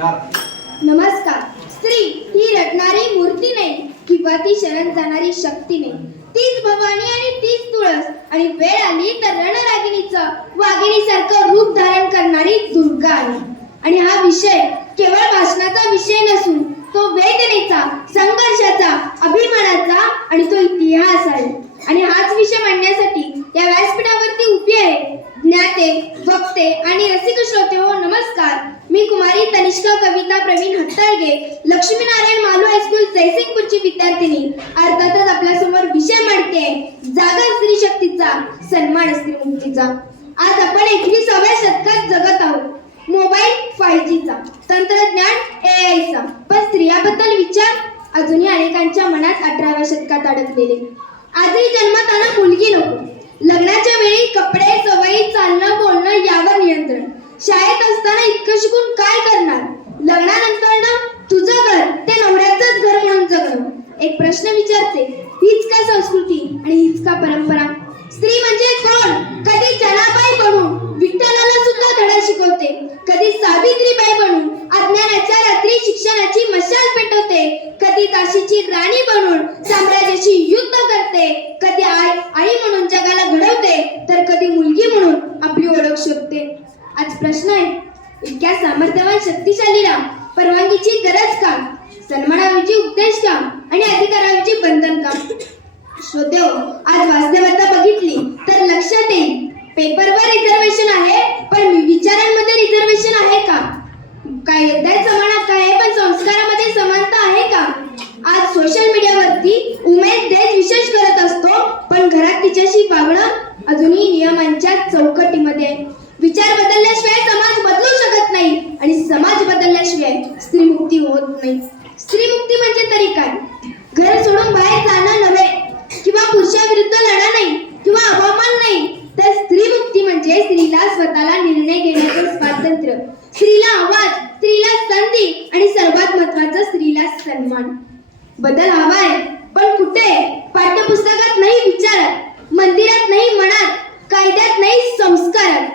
नमस्कार. स्त्री ही रटणारी मूर्ती नाही किंवा ती शरण जाणारी शक्ती नाही. तीच भवानी आणि तीच तुळस आणि वेळ आली तर रणरागिणीचं वाघिणीसारखं रूप धारण करणारी दुर्गा आहे आणि हा विषय केवळ भाषणाचा विषय नसून तो वेदनेचा संघर्ष अभिमानाचा आणि तो इतिहास आहे आणि हाच विषय मांडण्यासाठी या व्यासपीठावरती उभी आहे ज्ञाते वक्ते आणि रसिक श्रोते हो नमस्कार मी कुमारी तनिष्का कविता प्रवीण हट्टळगे लक्ष्मीनारायण मालू हायस्कूल जयसिंगपूरची विद्यार्थिनी. अर्थातच आपल्यासमोर विषय मांडते. जागा स्त्री शक्तीचा सन्मान स्त्री मुक्तीचा. आज आपण एकविसाव्या शतकात जगत आहोत. मोबाईल फाय जीचा तंत्रज्ञान ए आयचा पण स्त्रियाबद्दल विचार अजूनही अनेकांच्या मनात अठराव्या शतकात अडकलेले. आजही जन्मताना मुलगी नको. लग्नाच्या वेळी कपडे सवयी चालणं बोलणं यावर नियंत्रण शाळेत असताना इतकं शिकून काय करणार लग्नानंतर ना तुझं घर ते नवऱ्याचंच घर म्हणून जगणं एक प्रश्न विचारते हीच का संस्कृती आणि हीच का परंपरा स्त्री म्हणजे कोण कधी जनाबाई बनून विठ्ठलाला सुद्धा धडा शिकवते कधी सावित्रीबाई बनून अज्ञानाच्या रात्री शिक्षणाची मशाल पेटवते. कधी काशीची राणी बनून साम्राज्याशी युद्ध करते. कधी आई आई म्हणून जगाला घडवते. तर कधी मुलगी म्हणून आपली ओळख शोधते. आज प्रश्न आहे इतक्या सामर्थ्यवान शक्तिशालीला परवानगीची गरज का? सन्मानाऐवजी उपदेश का? आणि अधिकाराऐवजी बंधन का? श्रोते आज वास्तवता बघितली तर लक्षात येईल. पेपरवर रिझर्वेशन आहे पण विचारांमध्ये रिझर्वेशन आहे का कायद्यात समान हक्क आहे पण संस्कारामध्ये समानता आहे का आज सोशल मीडियावरती उमेद देत विशेष करत असतो पण घरात तिच्याशी वागणं अजूनही नियमांच्या चौकटीमध्ये. आहे. विचार बदलल्याशिवाय समाज बदलू शकत नाही आणि समाज बदलल्याशिवाय स्त्रीमुक्ती होत नाही. स्त्रीमुक्ती म्हणजे तरी काय? घर सोडून बाहेर जाणं नव्हे किंवा पुरुषाविरुद्ध लढा नाही किंवा अवमान नाही तर स्त्रीमुक्ती म्हणजे स्त्रीला स्वतःला निर्णय घेण्याचं स्वातंत्र्य. स्त्रीला आवाज स्त्रीला संधी आणि सर्वात महत्वाचं स्त्रीला सन्मान. बदल हवाय. पण कुठे? पाठ्यपुस्तकात नाही विचारात मंदिरात नाही मनात कायद्यात नाही संस्कारात.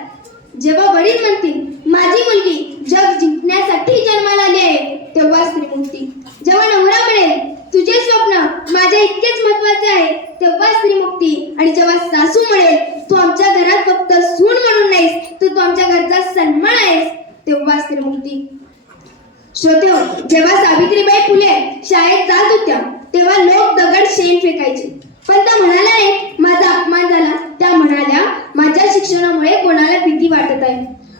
जेव्हा वडील म्हणतील माझी मुलगी जग जिंकण्यासाठी जन्माला आली आहे तेव्हा स्त्रीमुक्ती जेव्हा नवरा मिळेल तुझे स्वप्न माझ्या इतकेच महत्त्वाचे आहे. तेव्हा स्त्रीमुक्ती आणि जेव्हा सासू मिळेल तू आमच्या घरात फक्त सून म्हणून नाहीस तर तू आमच्या घरचा सन्मान आहेस. तेव्हा स्त्रीमुक्ती श्रोते हो, जेव्हा सावित्रीबाई फुले शाळेत जात होत्या तेव्हा लोक दगड शेण फेकायचे. पण त्या म्हणाल्या नाही माझा अपमान झाला. त्या म्हणाल्या माझ्या शिक्षणामुळे कोणाला भीती वाटत आहे.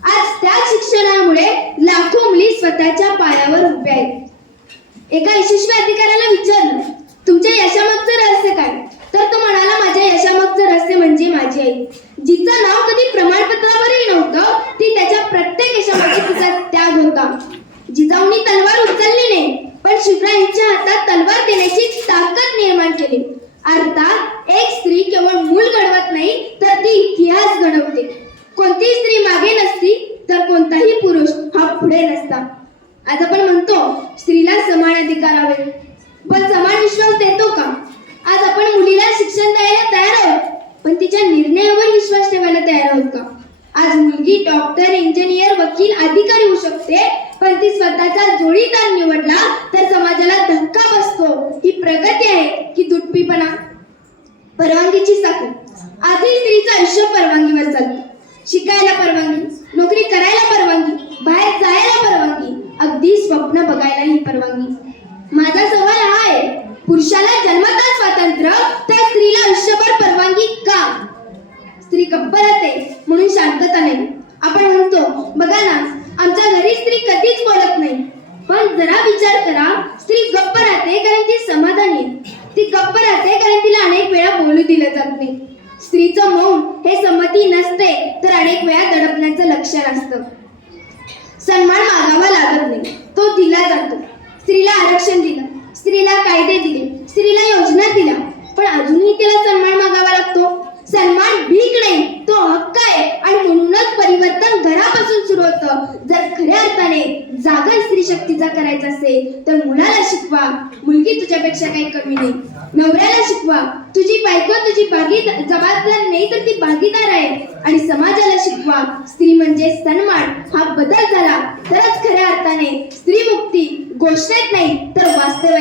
आज त्या शिक्षणामुळे लाखो मुली स्वतःच्या पायावर उभ्या आहेत. एका यशस्वी अधिकाऱ्याला विचारलं तुमच्या यशामागचं रहस्य काय? तर तो म्हणाला माझ्या यशामागचं रहस्य म्हणजे माझी आई. जिचं नाव कधी प्रमाणपत्रावरही नव्हतं ती त्याच्या प्रत्येक यशामागे तिचा त्याग होता. जिजाऊनी तलवार उचलली नाही पण शिवरायांच्या हातात तलवार देण्याची ताकद निर्माण केली. अर्थात एक स्त्री केवळ मूल घडवत नाही तर ती इतिहास घडवते. कोणतीही स्त्री मागे नसती तर कोणताही पुरुष हा पुढे नसता. आज आपण म्हणतो स्त्रीला समान अधिकार हवे. पण समान विश्वास देतो का? आज आपण मुलीला शिक्षण द्यायला तयार आहोत पण तिच्या निर्णयावर विश्वास ठेवायला तयार आहोत का? आज मुलगी डॉक्टर इंजिनियर वकील अधिकारी होऊ शकते. पण ती स्वतःचा जोडीदार निवडला तर समाजाला धक्का बसतो. ही प्रगती आहे की दुटपीपणा. परवानगीची साखर आधी स्त्रीचं आयुष्य परवानगीवर चालतो. शिकायला परवानगी नोकरी करा परवानगी बाहेर जायला परवानगी अगदी स्वप्न बघायलाही परवानगी माझा सवाल हा आहे पुरुषाला जन्मता स्वातंत्र्य तर स्त्रीला आयुष्यभर परवानगी का स्त्री येते म्हणून शांतता नाही. आपण म्हणतो बघा ना आमच्या घरी स्त्री कधीच बोलत नाही. पण जरा विचार करा स्त्री गप्प राहते कारण ती समाधानी ती गप्प राहते कारण तिला अनेक वेळा बोलू दिलं जात नाही. स्त्रीचं मौन हे संमती नसते तर अनेक वेळा दडपण्याचं लक्षण असतं. सन्मान मागावा लागत नाही तो दिला जातो. स्त्रीला आरक्षण दिलं स्त्रीला कायदे दिले स्त्रीला योजना दिल्या पण अजूनही तिला सन्मान मागावा लागतो सन्मान भीक नाही तो हक्क आहे आणि म्हणूनच परिवर्तन घरापासून सुरू होतं जर खऱ्या अर्थाने जागर स्त्री शक्तीचा करायचा असेल तर मुलाला शिकवा. मुलगी तुझ्यापेक्षा काही कमी नाही. नवऱ्याला शिकवा. तुझी बायको तुझी बागी जबाबदार नाही तर ती भागीदार आहे. आणि समाजाला शिकवा. स्त्री म्हणजे सन्मान. हा बदल झाला. तरच खऱ्या अर्थाने स्त्री मुक्ती. गोष्टीत नाही तर वास्तव